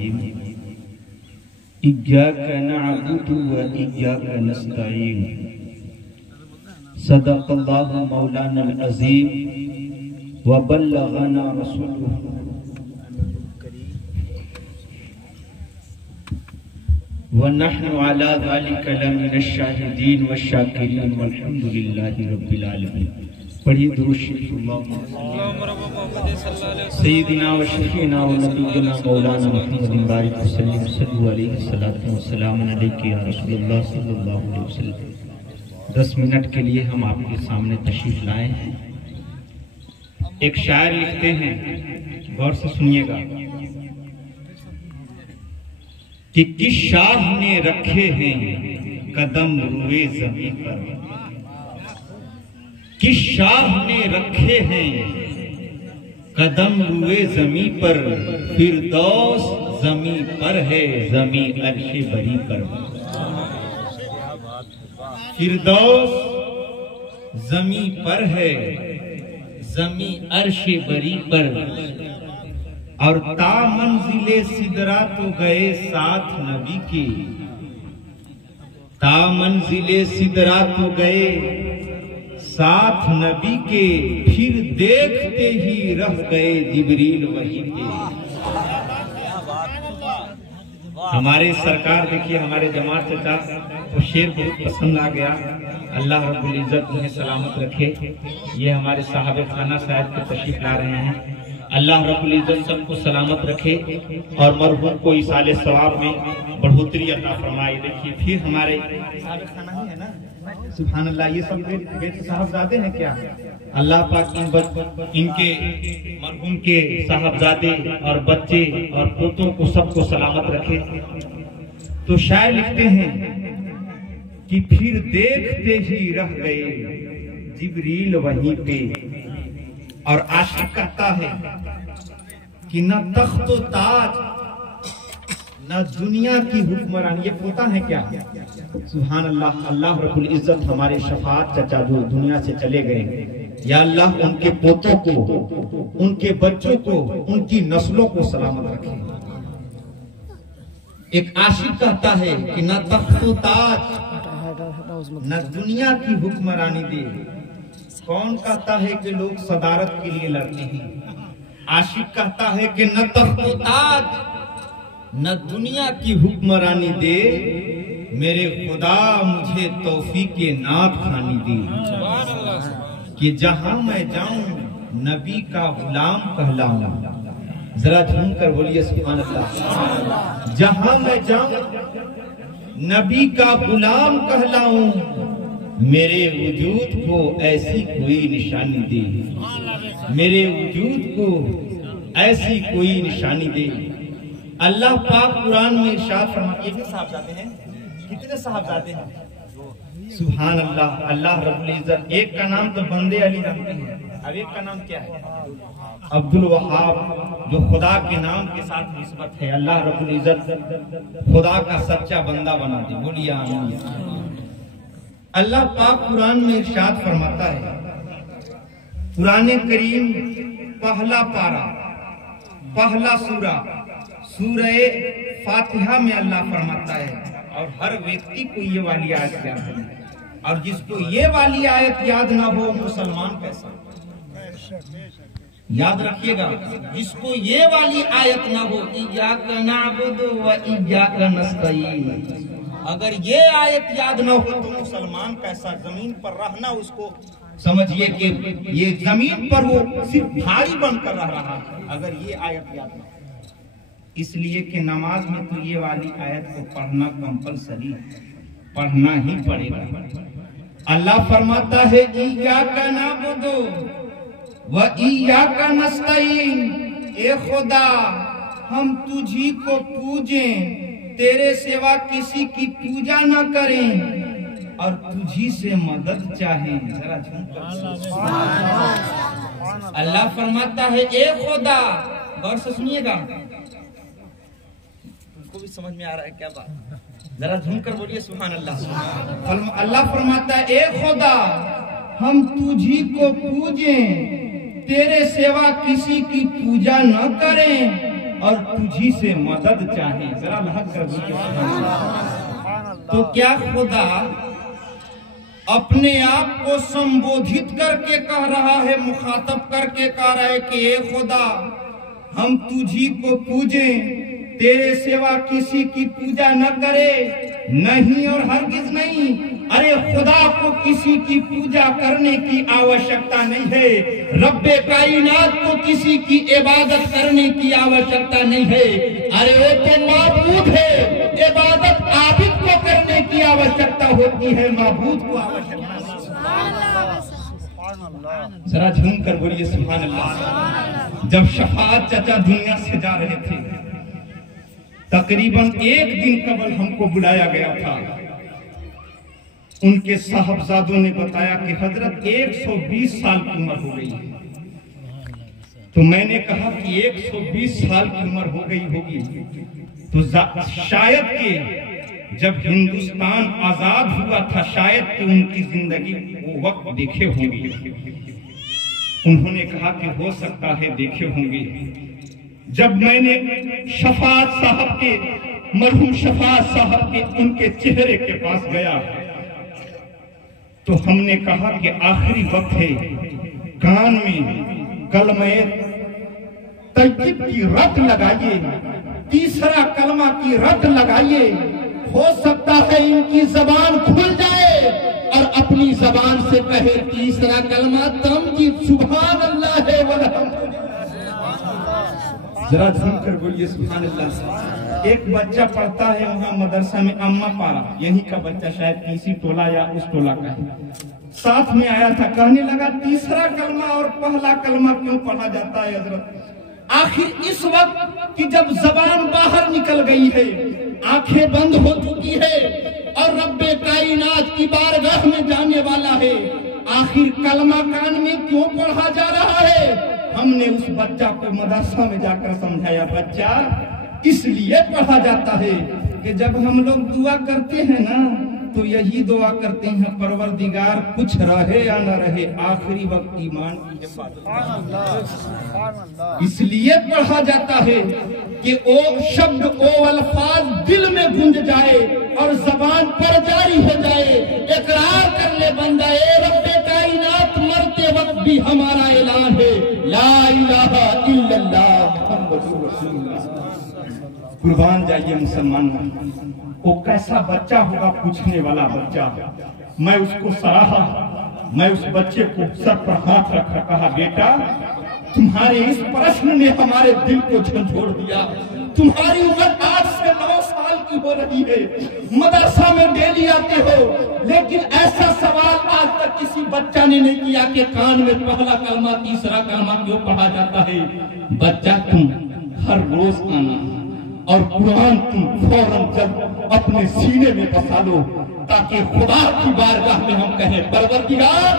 रहीम। इय्याका नअबुदु व इय्याका नस्तईन। सदक़ल्लाहु मौलाना अज़ीम व बल्लगना रसूलुहु व नहनु अला ज़ालिका लमिनश शाहिदीन व शाकिरीन वल्हम्दुलिल्लाहि रब्बिल आलमीन। पढ़िए दुरूद शरीफ सय्यिदिना व शफीना व नबीना मौलाना मुहम्मदिन बारिक वसल्लम सल्लल्लाहु अलैहि सल्लल्लाहु वसल्लम अलैहि या रसूलुल्लाह सल्लल्लाहु अलैहि वसल्लम। 10 मिनट के लिए हम आपके सामने तशरीफ लाए हैं। एक शायर लिखते हैं, गौर से सुनिएगा, कि किस शाह ने रखे हैं कदम रुए ज़मीं पर, किस शाह ने रखे हैं कदम रुए ज़मीं पर, फिरदौस ज़मीं पर है ज़मीं अर्शे बरी पर। फिरदौस ज़मीं पर है ज़मीं अर्शे बरी पर, और ता मंजिले सिदरा तो गए साथ नबी के, ता मंजिले सिदरा तो गए साथ नबी के, फिर देखते ही रह गए जिब्रील वहीं पे। हमारे सरकार देखिए, हमारे जमात चाचा को शेर बहुत पसंद आ गया। अल्लाह रब्बुल इज्जत उन्हें सलामत रखे। ये हमारे साहब खाना साहब के तशरीफ ला रहे हैं। अल्लाह रब्बुल इज्जत सबको सलामत रखे और मरहूम को इसाले सवाब में बढ़ोतरी अता फरमाए। देखिए फिर हमारे साहब खाना ही है ना, सुभान अल्लाह। ये सब बेटे साहबजादे हैं क्या? अल्लाह पाक इनके मरहूम के साहबजादे और बच्चे और पोतों को सबको सलामत रखे। तो शायर लिखते हैं कि फिर देखते ही रह गए जिब्रील वहीं पे, और आशिक कहता है कि न तख्तो ताज न दुनिया की हुक्मरानी। ये पोता है क्या? सुभान अल्लाह। अल्लाह रब्बुल इज्जत हमारे शफाअत चचा जो दुनिया से चले गए, या अल्लाह उनके पोतों को, उनके बच्चों को, उनकी नस्लों को सलामत रखे। एक आशिक कहता है कि न तख्तो ताज न दुनिया की हुक्मरानी दे। कौन कहता है कि लोग सदारत के लिए लड़ते हैं? आशिक कहता है कि न तख्तो ताज न दुनिया की हुक्मरानी दे, मेरे खुदा मुझे तौफीक नात खानी दे, कि जहां मैं जाऊं नबी का गुलाम कहलाऊं। जरा झूम कर बोलिए सुभान अल्लाह। जहां मैं जाऊं नबी का गुलाम कहलाऊं, मेरे वजूद को ऐसी कोई निशानी दे, मेरे वजूद को ऐसी कोई निशानी दे। अल्लाह पाक कुरान में इरशाद फरमाते हैं। ये साहबजादे हैं, कितने साहबजादे हैं? सुभान अल्लाह। अल्लाह रब्बुल इज्जत, एक का नाम तो बंदे अली जानते हैं, अब एक का नाम क्या है? अब्दुल वहाब, जो खुदा के नाम के साथ निस्बत है। अल्लाह रब्बुल इज्जत खुदा का सच्चा बंदा बना दे, बोलिए आमीन। अल्लाह पाक कुरान में इरशाद फरमाता है, कुरान करीम पहला पारा, पहला सूरा, सूरह फातिहा में अल्लाह फरमाता है, और हर व्यक्ति को ये वाली आयत याद है, और जिसको ये वाली आयत याद ना हो मुसलमान कैसा? याद रखिएगा, जिसको ये वाली आयत ना हो, इय्याका नअबुदु व इय्याका नस्तईन, अगर ये आयत याद ना हो तो मुसलमान कैसा? जमीन पर रहना उसको समझिए कि ये जमीन पर वो सिर्फ भारी बनकर रह रहा है, अगर ये आयत याद ना हो। इसलिए कि नमाज में तो ये वाली आयत को पढ़ना कंपलसरी है, पढ़ना ही पड़ेगा। अल्लाह फरमाता है इय्याका नअबुदु व इय्याका नस्तईन, ए खुदा हम तुझी को पूजें, तेरे सिवा किसी की पूजा न करें, और तुझी से मदद चाहें। जरा अल्लाह फरमाता है ए खुदा, गौर से सुनिएगा, तुमको भी समझ में आ रहा है क्या बात? जरा झूम कर बोलिए सुभान अल्लाह। अल्लाह फरमाता है ए खुदा हम तुझी को पूजें, तेरे सिवा किसी की पूजा न करें, और तुझी से मदद चाहें। जरा लहक कर बोलिए। तो क्या खुदा अपने आप को संबोधित करके कह रहा है, मुखातब करके कह रहा है कि ए खुदा हम तुझी को पूजें, तेरे सिवा किसी की पूजा न करे? नहीं और हरगिज नहीं। अरे खुदा को किसी की पूजा करने की आवश्यकता नहीं है। रब्बे कायनात को किसी की इबादत करने की आवश्यकता नहीं है। अरे वो तो माबूद है, इबादत आबिद को करने की आवश्यकता होती है, माबूद को आवश्यकता नहीं। जरा झूम कर बोलिए सुभान अल्लाह। जब शफाअत चाचा दुनिया से जा रहे थे, तकरीबन एक दिन कबल हमको बुलाया गया था। उनके साहबजादों ने बताया कि हजरत 120 साल की उम्र हो गई है। तो मैंने कहा कि 120 साल की उम्र हो गई होगी तो शायद कि जब हिंदुस्तान आजाद हुआ था शायद कि उनकी जिंदगी वो वक्त देखे होंगे। उन्होंने कहा कि हो सकता है देखे होंगे। जब मैंने शफाअत साहब के, मरहूम शफाअत साहब के उनके चेहरे के पास गया तो हमने कहा कि आखिरी वक्त है, कान में कलमे तय्यब की रट लगाइए, तीसरा कलमा की रट लगाइए। हो सकता है इनकी जबान खुल जाए और अपनी जबान से कहे तीसरा कलमा तमजीद सुभान अल्लाह है वल्हम्दुलिल्लाह। जरा सुनकर बोलिए सुभान अल्लाह। एक बच्चा पढ़ता है वहाँ मदरसा में, अम्मा पारा, यहीं का बच्चा, शायद तीसरी टोला या उस टोला का है। साथ में आया था, कहने लगा तीसरा कलमा और पहला कलमा क्यों पढ़ा जाता है हजरत? आखिर इस वक्त कि जब जबान बाहर निकल गई है, आंखें बंद हो चुकी है और रब्बे कायनात की बारगाह में जाने वाला है, आखिर कलमा कान में क्यों पढ़ा जा रहा है? हमने उस बच्चा को मदरसा में जाकर समझाया, बच्चा इसलिए पढ़ा जाता है कि जब हम लोग दुआ करते हैं ना तो यही दुआ करते हैं, परवरदिगार कुछ रहे या न रहे आखिरी वक्त ईमान की हिफाजत। इसलिए पढ़ा जाता है कि ओ शब्द, ओ अल्फाज दिल में गूंज जाए और जबान पर जारी हो जाए। इकरार कर ले बंदा, ए रब्बे कायनात मरते वक्त भी हमारा ऐलान है, ला इलाहा इल्लल्लाह मुहम्मदुर रसूलुल्लाह। कुर्बान जाइए मुसलमान। वो कैसा बच्चा होगा, पूछने वाला बच्चा। मैं उसको सराहा, मैं उस बच्चे को सर पर हाथ रखकर कहा, बेटा तुम्हारे इस प्रश्न ने हमारे दिल को झंझोड़ दिया। तुम्हारी उम्र 8 से 9 साल की हो रही है, मदरसा में डेली आते हो, लेकिन ऐसा सवाल आज तक किसी बच्चा ने नहीं किया कि कान में पहला कलमा तीसरा कलमा क्यों पढ़ा जाता है। बच्चा तुम हर रोज आना और कुरान तुम फौरन जब अपने सीने में बसा लो, ताकि खुदा की बारगाह में हम कहें, परवरदिगार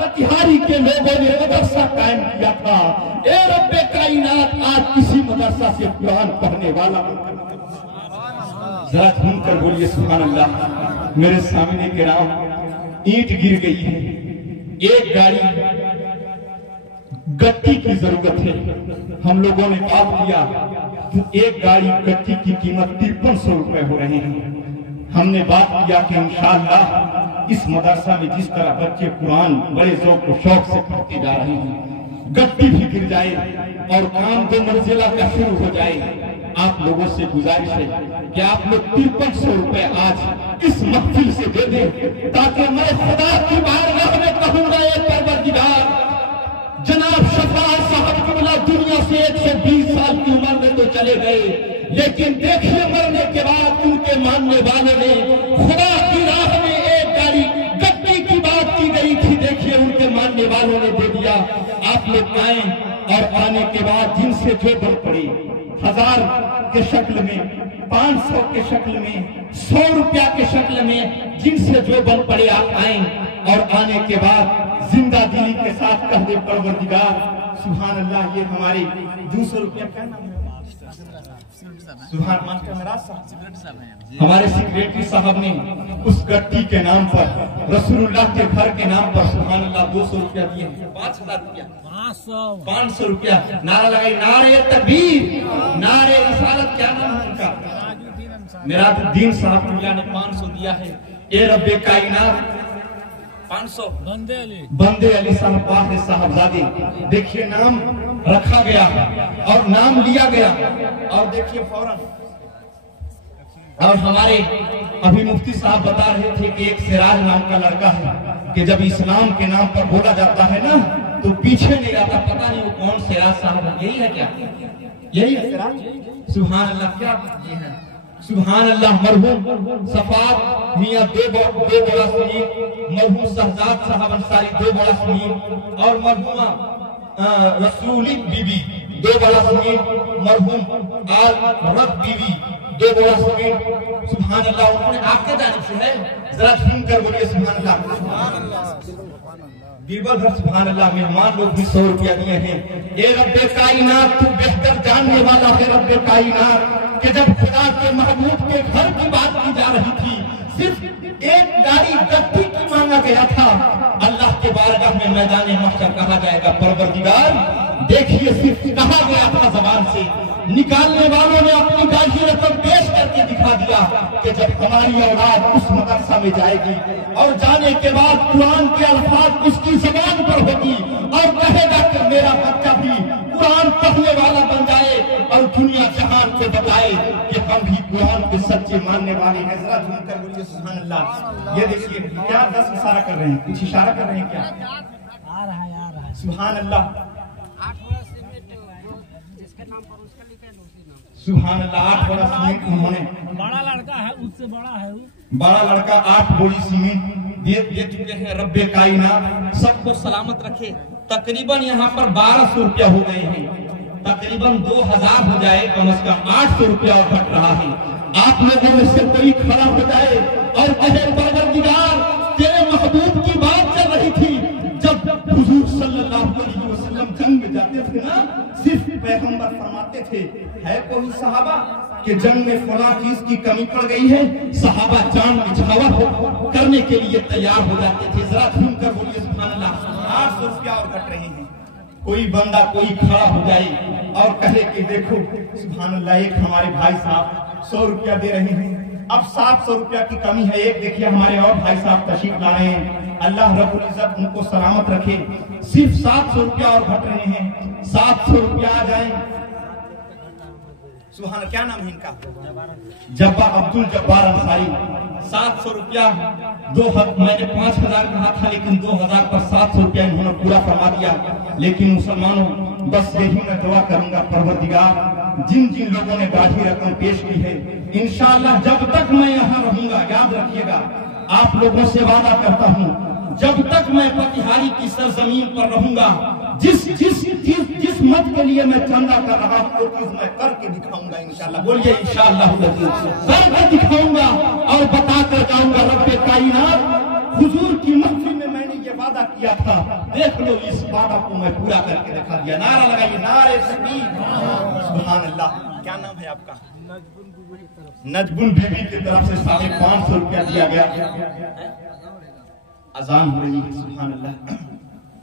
पतिहारी के लोगों ने मदरसा कायम किया था, ए रब्बे कायनात आज किसी मदरसा से कुरान पढ़ने वाला। जरा झूम कर बोलिए सुभान अल्लाह। मेरे सामने के नाम ईंट गिर गई है, एक गाड़ी गट्टी की जरूरत है। हम लोगों ने बात किया तो एक गाड़ी गट्टी की कीमत 5300 रुपए हो रहे हैं। हमने बात किया कि इंशाअल्लाह इस मदरसा में जिस तरह बच्चे कुरान बड़े शौक से पढ़ते जा रहे हैं, गट्टी भी गिर जाए और काम 2 मंजिला का शुरू हो जाए। आप लोगों से गुजारिश है कि आप लोग 5300 रुपए आज इस महफिल से दे दें, ताकि मैं खुदा की बारगाह में कहूंगा, ये परवरदिगार जनाब शफाअत साहब किबला दुनिया से 120 साल की उम्र में तो चले गए, लेकिन देखिए मरने के बाद उनके मानने वालों ने खुदा की राह में एक गाड़ी गट्टी की बात की गई थी, देखिए उनके मानने वालों ने दे दिया। आप लोग आए और आने के बाद जिनसे जो बन पड़े, 1000 के शक्ल में, 500 के शक्ल में, 100 रुपया के शक्ल में, जिनसे जो बन पड़े आप आए और आने के बाद जिंदा दिली के साथ कह दे, परवरदिगार सुभान अल्लाह, ये हमारे 200 रुपया का नाम है सुभान मास्टर मेरा हमारे सेक्रेटरी साहब ने उस गट्टी के नाम पर रसूलुल्लाह के घर के नाम पर सुभान अल्लाह 200 रुपया दिए, 5000 रुपया, 500 रुपया। नारा लगाई, नारे तकबीर, नारे रिसालत, क्या नाम है उनका, मिराजुद्दीन साहब ने 500 दिया है। ए रब्बे कायनात 500 बंदे अली साहब साहबजादे, देखिए नाम रखा गया और नाम लिया गया और देखिए फौरन। और हमारे अभी मुफ्ती साहब बता रहे थे कि एक सिराज नाम का लड़का है कि जब इस्लाम के नाम पर बोला जाता है ना तो पीछे नहीं रहता, पता नहीं वो कौन सिराज साहब है, यही है क्या, यही है सिराज। सुभान अल्लाह, क्या ये है, सुभान अल्लाह। मरहूम सफात मियां 2 बड़ा शहीद, मरहूम शहजाद साहब अंसारी 2 बड़ा शहीद और मरहूमा रसूली बीबी 2 बड़ा शहीद, मरहूम आल रब बीबी 2 बड़ा शहीद। सुभान अल्लाह, उन्होंने आपके जानिब से है, जरा सुनकर बोलिए सुभान अल्लाह। बीरबल भर सुभान अल्लाह। मेहमान लोग भी 100 रुपया दिए हैं। ए रब्बे कायनात, तू बेहतर जानने वाला है रब्बे कायनात कि जब खुदा के महबूब के घर की बात की जा रही थी, सिर्फ एक गाड़ी गट्टी की मांगा गया था। अल्लाह के बारगाह में मैदान महशर कहा जाएगा, परवरदिगार देखिए सिर्फ कहा गया था जबान से, निकालने वालों ने अपनी गाड़ी रकम पेश करके दिखा दिया कि जब हमारी औलाद उस मदरसा में जाएगी और जाने के बाद कुरान के अल्फाज उसकी जबान पर होगी और कहेगा कि मेरा बच्चा भी कुरान पढ़ने वाला बन जाए और दुनिया जहान को बताए कि हम भी कुरान के सच्चे मानने वाले हैं। जरा झूमकर बोलिए सुभान अल्लाह। ये देखिए क्या 10 इशारा कर रहे हैं, कुछ इशारा कर रहे हैं क्या, आ रहा है सुभान अल्लाह। सुभान अल्लाह, 8 बड़ा सीमेंट उन्होंने, बड़ा लड़का है उससे बड़ा है, बड़ा लड़का 8 बोरी सीमेंट दे चुके हैं। रब्बे कायनात सबको सलामत रखे। तकरीबन यहाँ पर 1200 रुपया हो गए हैं, तकरीबन 2000 हो जाए, कम से कम 800 रुपया और घट रहा है। आप लोगों में से कोई खड़ा हो जाए और कहे परवरदिगार तेरे महबूब की बात चल रही थी जब हुजूर सल्लल्लाहु अलैहि वसल्लम जंग में जाते थे ना, सिर्फ पैगंबर फरमाते थे है कोई सहाबा कि जंग में फला चीज की कमी पड़ गई है, सहाबा जान निछावर करने के लिए तैयार हो जाते थे। जरा सुनकर बोलिए सुभान अल्लाह। 800 रुपया और घट रहे हैं। कोई बंदा कोई खड़ा हो जाए और कहे कि देखो सुभान अल्लाह, एक हमारे भाई साहब 100 रुपया दे रहे हैं, अब 700 रुपया की कमी है। एक देखिए हमारे और भाई साहब तशरीफ ला रहे हैं, अल्लाह रब्बुल इज्जत उनको सलामत रखे। सिर्फ 700 रुपया और घट रहे हैं, 700 रुपया आ जाए। सुभान, क्या नाम है इनका, जब्बार, अब्दुल जब्बार अंसारी। 700 रुपया, मैंने 5000 कहा था लेकिन 2000 पर 700 रुपया इन्होंने पूरा करवा दिया। लेकिन मुसलमानों बस यही मैं दुआ करूंगा, परवरदिगार जिन जिन लोगों ने गाढ़ी रकम पेश की है, इंशाअल्लाह जब तक मैं यहाँ रहूंगा, याद रखिएगा आप लोगों से वादा करता हूँ, जब तक मैं पतिहारी की सरजमीन पर रहूंगा, जिस मत के लिए मैं चंदा कर रहा हूँ वो चीज मैं करके दिखाऊंगा इंशाअल्लाह। बोलिए इंशाअल्लाह, करके दिखाऊंगा और बता कर जाऊंगा। रब्बे कायनात हुजूर की महफिल में मैंने ये वादा किया था, देख लो इस वादा को मैं पूरा करके दिखा दिया। नारा लगाइए, नारे तकबीर, सुभान अल्लाह। क्या नाम है आपका, नजबुल बीबी की तरफ से 550 रुपया दिया गया। अजान हो रही है, सुभान अल्लाह।